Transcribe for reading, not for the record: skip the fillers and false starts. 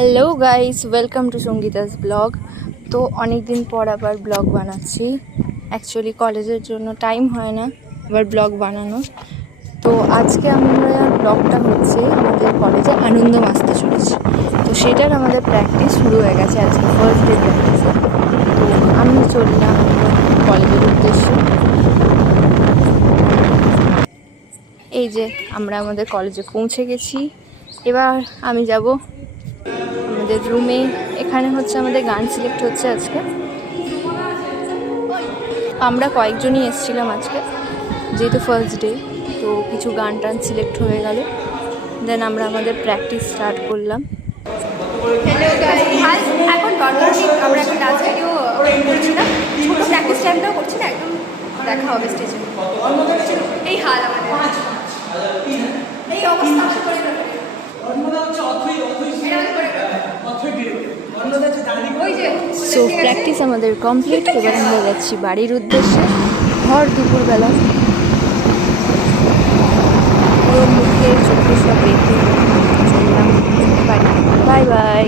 Hello guys, welcome to Sangeeta's blog. তো অনেক দিন পর আবার ব্লগ বানাচ্ছি। অ্যাকচুয়ালি কলেজের জন্য টাইম হয় না আবার ব্লগ বানানো। তো আজকে আমরা ব্লগটা হচ্ছে আমাদের কলেজে আনন্দম আসতে চলেছে, তো সেটার আমাদের প্র্যাকটিস শুরু হয়ে গেছে। আজকে ফার্স্ট ডে প্র্যাকটিসে। তো আমি চললাম কলেজের উদ্দেশ্যে। এই যে আমরা আমাদের কলেজে পৌঁছে গেছি। এবার আমি যাব আমাদের রুমে। এখানে হচ্ছে আমাদের গান সিলেক্ট হচ্ছে আজকে। আমরা কয়েকজনই এসেছিলাম আজকে, যেহেতু ফার্স্ট ডে, তো কিছু গান টান সিলেক্ট হয়ে গেল। দেন আমরা আমাদের প্র্যাকটিস স্টার্ট করলাম। এখন আমরা এখন ডান্স ভিডিও করছি না, ছোটো প্র্যাকটিস টাইমটাও করছি না, একদম দেখা হবে স্টেজে। এই হাল আমাদের, এই অবস্থা করে সো প্র্যাকটিস আমাদের কমপ্লিট। এবার আমরা যাচ্ছি বাড়ির উদ্দেশ্যে। ভর দুপুরবেলা পুরো মুখে চোখে সব রেখে চললাম বাড়ি। Bye bye.